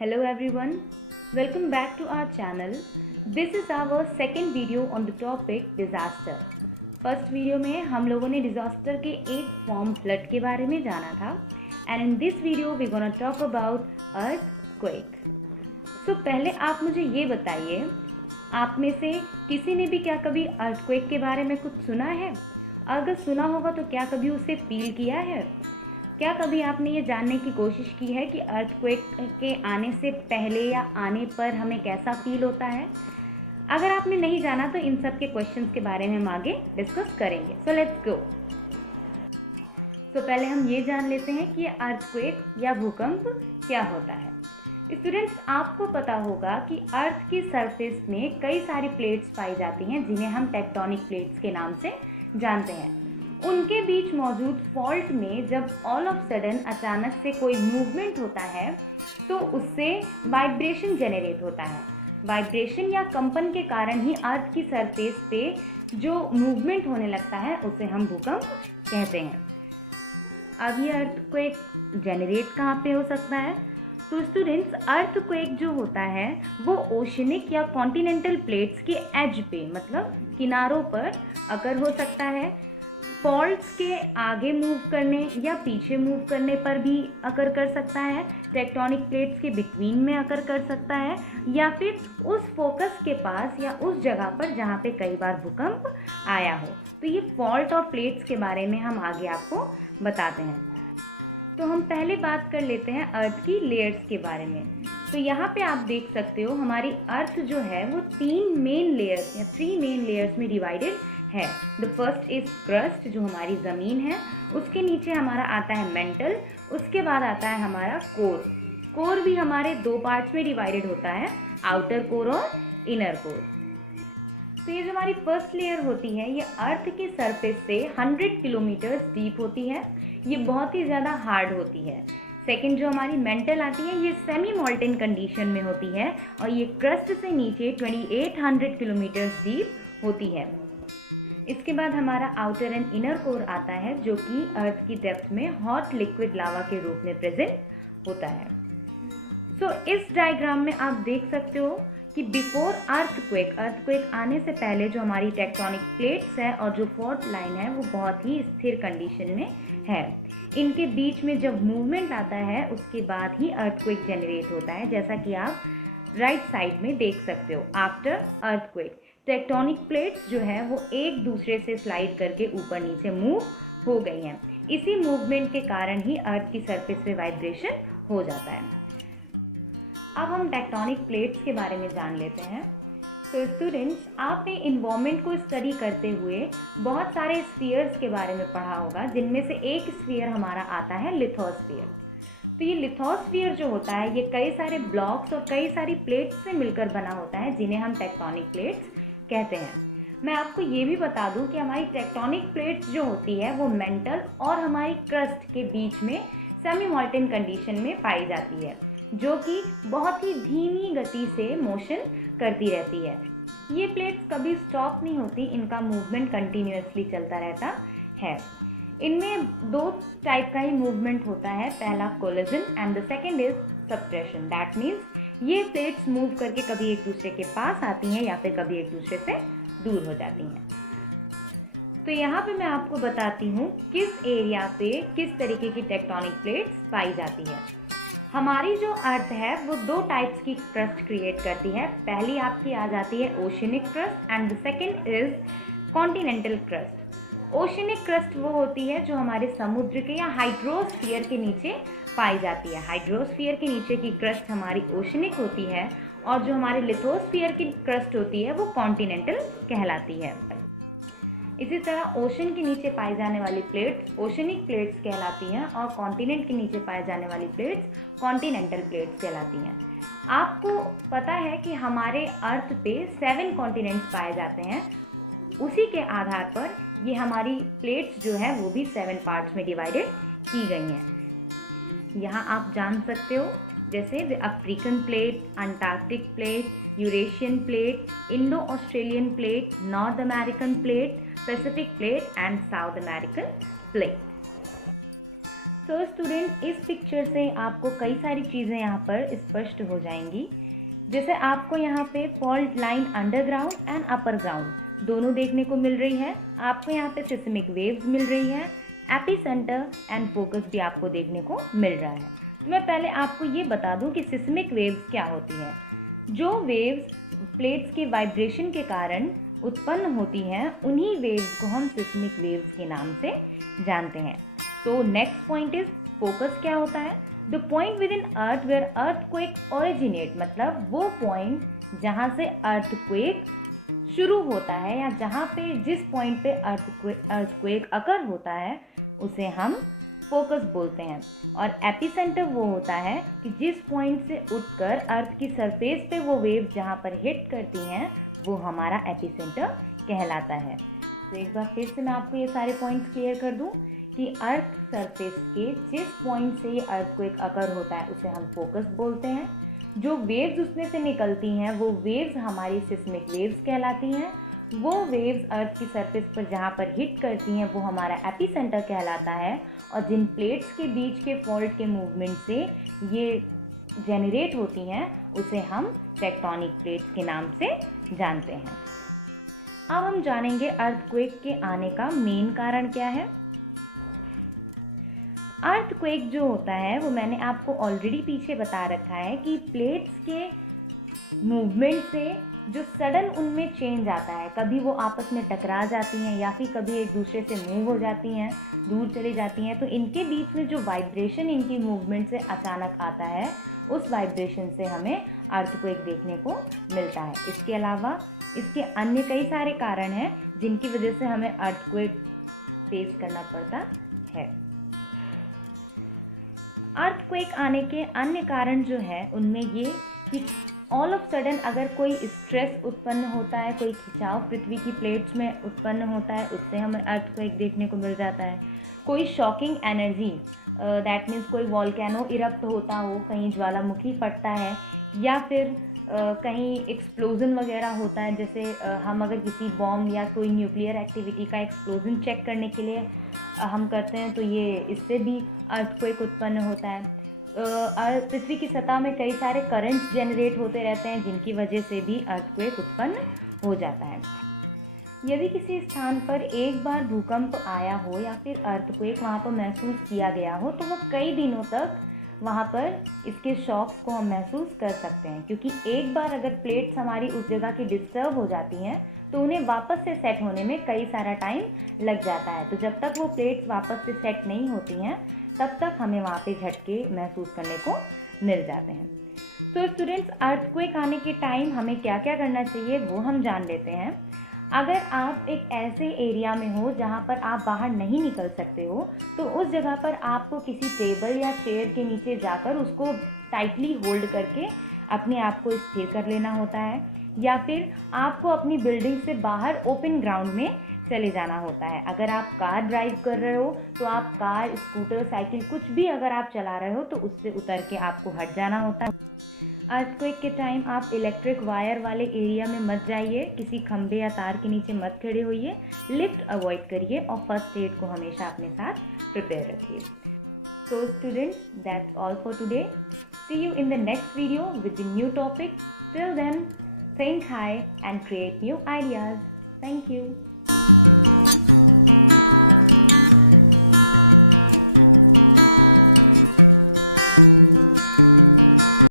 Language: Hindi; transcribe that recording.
Hello everyone, welcome back to our channel. This is our second video on the topic disaster. First video में हम लोगों ने डिजास्टर के एक फॉर्म फ्लड के बारे में जाना था and in this video we gonna talk about earthquake. So पहले आप मुझे ये बताइए, आप में से किसी ने भी क्या कभी अर्थक्वेक के बारे में कुछ सुना है? अगर सुना होगा तो क्या कभी उसे फील किया है? क्या कभी आपने ये जानने की कोशिश की है कि अर्थक्वेक के आने से पहले या आने पर हमें कैसा फील होता है? अगर आपने नहीं जाना तो इन सब के क्वेश्चंस के बारे में हम आगे डिस्कस करेंगे. So let's go. पहले हम ये जान लेते हैं कि अर्थक्वेक या भूकंप क्या होता है. स्टूडेंट्स, आपको पता होगा कि अर्थ की सरफेस में कई सारी प्लेट्स पाई जाती हैं जिन्हें हम टेक्टोनिक प्लेट्स के नाम से जानते हैं. उनके बीच मौजूद फॉल्ट में जब ऑल ऑफ सडन अचानक से कोई मूवमेंट होता है तो उससे वाइब्रेशन जनरेट होता है. वाइब्रेशन या कंपन के कारण ही अर्थ की सरफेस पे जो मूवमेंट होने लगता है उसे हम भूकंप कहते हैं. अब ये अर्थक्वेक जनरेट कहाँ पे हो सकता है? तो स्टूडेंट्स, अर्थक्वेक जो होता है वो ओशनिक या कॉन्टिनेंटल प्लेट्स के एज पे मतलब किनारों पर अकर हो सकता है. फॉल्ट्स के आगे मूव करने या पीछे मूव करने पर भी अकर कर सकता है. टेक्टोनिक प्लेट्स के बिटवीन में अकर कर सकता है या फिर उस फोकस के पास या उस जगह पर जहाँ पे कई बार भूकंप आया हो. तो ये फॉल्ट और प्लेट्स के बारे में हम आगे आपको बताते हैं. तो हम पहले बात कर लेते हैं अर्थ की लेयर्स के बारे में. तो यहाँ पे आप देख सकते हो हमारी अर्थ जो है वो 3 मेन लेयर्स या 3 मेन लेयर्स में डिवाइडेड है. द फर्स्ट इज क्रस्ट जो हमारी ज़मीन है, उसके नीचे हमारा आता है मेंटल, उसके बाद आता है हमारा कोर. कोर भी हमारे 2 पार्ट्स में डिवाइडेड होता है, आउटर कोर और इनर कोर. तो ये जो हमारी फर्स्ट लेयर होती है ये अर्थ के सरफेस से 100 किलोमीटर्स डीप होती है. ये बहुत ही ज़्यादा हार्ड होती है. सेकेंड जो हमारी मेंटल आती है ये सेमी मॉल्टेन कंडीशन में होती है और ये क्रस्ट से नीचे 2800 किलोमीटर्स डीप होती है. इसके बाद हमारा आउटर एंड इनर कोर आता है जो कि अर्थ की डेप्थ में हॉट लिक्विड लावा के रूप में प्रेजेंट होता है. सो इस डायग्राम में आप देख सकते हो कि बिफोर अर्थक्वेक आने से पहले जो हमारी टेक्टोनिक प्लेट्स है और जो फॉल्ट लाइन है वो बहुत ही स्थिर कंडीशन में है. इनके बीच में जब मूवमेंट आता है उसके बाद ही अर्थक्वेक जनरेट होता है, जैसा कि आप राइट साइड में देख सकते हो. आफ्टर अर्थक्वेक टेक्टोनिक प्लेट्स जो है वो एक दूसरे से स्लाइड करके ऊपर नीचे मूव हो गई हैं. इसी मूवमेंट के कारण ही अर्थ की सरफेस पे वाइब्रेशन हो जाता है. अब हम टेक्टोनिक प्लेट्स के बारे में जान लेते हैं. तो स्टूडेंट्स, आपने इन्वायरमेंट को स्टडी करते हुए बहुत सारे स्फीयर्स के बारे में पढ़ा होगा, जिनमें से एक स्फीयर हमारा आता है लिथोस्फीयर. तो ये लिथोस्फीयर जो होता है ये कई सारे ब्लॉक्स और कई सारी प्लेट्स से मिलकर बना होता है जिन्हें हम टेक्टोनिक प्लेट्स कहते हैं. मैं आपको ये भी बता दूं कि हमारी टेक्टोनिक प्लेट्स जो होती है वो मेंटल और हमारी क्रस्ट के बीच में सेमी मॉल्टेन कंडीशन में पाई जाती है जो कि बहुत ही धीमी गति से मोशन करती रहती है. ये प्लेट्स कभी स्टॉप नहीं होती, इनका मूवमेंट कंटिन्यूअसली चलता रहता है. इनमें 2 टाइप का ही मूवमेंट होता है. पहला collision and the second is subtraction. That means ये प्लेट्स मूव करके कभी एक दूसरे के पास आती हैं या फिर कभी एक दूसरे से दूर हो जाती हैं. तो यहाँ पे मैं आपको बताती हूँ किस एरिया पे किस तरीके की टेक्टोनिक प्लेट्स पाई जाती है. हमारी जो अर्थ है वो 2 टाइप्स की क्रस्ट क्रिएट करती है. पहली आपकी आ जाती है oceanic crust and the second is continental crust. Oceanic crust वो होती है जो हमारे समुद्र के या हाइड्रोस्फीयर के नीचे पाई जाती है. हाइड्रोस्फीयर के नीचे की क्रस्ट हमारी ओशनिक होती है और जो हमारे लिथोस्फीयर की क्रस्ट होती है वो कॉन्टिनेंटल कहलाती है. इसी तरह ओशन के नीचे पाई जाने वाली प्लेट्स ओशनिक प्लेट्स कहलाती हैं और कॉन्टिनेंट के नीचे पाए जाने वाली प्लेट्स कॉन्टिनेंटल प्लेट्स कहलाती हैं. आपको पता है कि हमारे अर्थ पे 7 कॉन्टिनेंट्स पाए जाते हैं. उसी के आधार पर ये हमारी प्लेट्स जो है वो भी 7 पार्ट्स में डिवाइडेड की गई हैं. यहाँ आप जान सकते हो जैसे African plate, Antarctic plate, Eurasian plate, Indo Australian plate, north American plate, Pacific plate and south American plate. So student, इस पिक्चर से आपको कई सारी चीज़ें यहाँ पर स्पष्ट हो जाएंगी। जैसे आपको यहाँ पे fault line underground and upper ground दोनों देखने को मिल रही है। आपको यहाँ पे सिस्मिक वेव्स मिल रही है, एपिसेंटर एंड फोकस भी आपको देखने को मिल रहा है। तो मैं पहले आपको ये बता दूं कि सिस्मिक वेव्स क्या होती हैं। जो वेव्स प्लेट्स के वाइब्रेशन के कारण उत्पन्न होती हैं, उन्हीं वेव्स को हम सिस्मिक वेव्स के नाम से जानते हैं। तो नेक्स्ट पॉइंट इज फोकस क्या होता है। The point within earth where earthquake originate, मतलब वो पॉइंट जहाँ से अर्थक्वेक शुरू होता है या जहाँ पे जिस पॉइंट पे अर्थक्वेक अकर होता है उसे हम फोकस बोलते हैं। और एपिसेंटर वो होता है कि जिस पॉइंट से उठकर अर्थ की सरफेस पे वो वेव जहाँ पर हिट करती हैं वो हमारा एपिसेंटर कहलाता है। तो एक बार फिर से मैं आपको ये सारे पॉइंट्स क्लियर कर दूं कि अर्थ सरफेस के जिस पॉइंट से ये अर्थक्वेक अकर होता है उसे हम फोकस बोलते हैं। जो वेव्स उसमें से निकलती हैं वो वेव्स हमारी सिस्मिक वेव्स कहलाती हैं। वो वेव्स अर्थ की सरफेस पर जहाँ पर हिट करती हैं वो हमारा एपिसेंटर कहलाता है। और जिन प्लेट्स के बीच के फॉल्ट के मूवमेंट से ये जेनरेट होती हैं उसे हम टेक्टोनिक प्लेट्स के नाम से जानते हैं। अब हम जानेंगे अर्थक्वेक के आने का मेन कारण क्या है। अर्थक्वेक जो होता है वो मैंने आपको ऑलरेडी पीछे बता रखा है कि प्लेट्स के मूवमेंट से जो सडन उनमें चेंज आता है, कभी वो आपस में टकरा जाती हैं या फिर कभी एक दूसरे से मूव हो जाती हैं, दूर चली जाती हैं, तो इनके बीच में जो वाइब्रेशन इनकी मूवमेंट से अचानक आता है उस वाइब्रेशन से हमें अर्थक्वेक देखने को मिलता है। इसके अलावा इसके अन्य कई सारे कारण हैं जिनकी वजह से हमें अर्थक्वेक फेस करना पड़ता है। अर्थक्वेक आने के अन्य कारण जो है उनमें ये कि ऑल ऑफ सडन अगर कोई स्ट्रेस उत्पन्न होता है, कोई खिंचाव पृथ्वी की प्लेट्स में उत्पन्न होता है, उससे हमें अर्थक्वेक देखने को मिल जाता है। कोई शॉकिंग एनर्जी, दैट मीन्स कोई वॉल्केनो इरप्ट होता हो, कहीं ज्वालामुखी फटता है या फिर कहीं एक्सप्लोजन वगैरह होता है। जैसे हम अगर किसी बॉम्ब या कोई न्यूक्लियर एक्टिविटी का एक्सप्लोजन चेक करने के लिए हम करते हैं तो ये इससे भी अर्थक्वेक उत्पन्न होता है। पृथ्वी की सतह में कई सारे करंट्स जनरेट होते रहते हैं जिनकी वजह से भी अर्थक्वेक उत्पन्न हो जाता है। यदि किसी स्थान पर एक बार भूकंप आया हो या फिर अर्थक्वेक वहाँ पर महसूस किया गया हो तो वो कई दिनों तक वहाँ पर इसके शॉक्स को हम महसूस कर सकते हैं, क्योंकि एक बार अगर प्लेट्स हमारी उस जगह की डिस्टर्ब हो जाती हैं तो उन्हें वापस से सेट होने में कई सारा टाइम लग जाता है। तो जब तक वो प्लेट्स वापस से सेट नहीं होती हैं तब तक हमें वहाँ पे झटके महसूस करने को मिल जाते हैं। तो स्टूडेंट्स, अर्थक्वेक आने के टाइम हमें क्या क्या करना चाहिए वो हम जान लेते हैं। अगर आप एक ऐसे एरिया में हो जहाँ पर आप बाहर नहीं निकल सकते हो तो उस जगह पर आपको किसी टेबल या चेयर के नीचे जाकर उसको टाइटली होल्ड करके अपने आप को स्थिर कर लेना होता है, या फिर आपको अपनी बिल्डिंग से बाहर ओपन ग्राउंड में चले जाना होता है। अगर आप कार ड्राइव कर रहे हो तो आप कार, स्कूटर, साइकिल कुछ भी अगर आप चला रहे हो तो उससे उतर के आपको हट जाना होता है। अर्थक्वेक के टाइम आप इलेक्ट्रिक वायर वाले एरिया में मत जाइए, किसी खंभे या तार के नीचे मत खड़े होइए, लिफ्ट अवॉइड करिए और फर्स्ट एड को हमेशा अपने साथ प्रिपेयर रखिए। So students, that's all for today. See you in the next video with the new topic. Till then, think high and create new ideas. Thank you.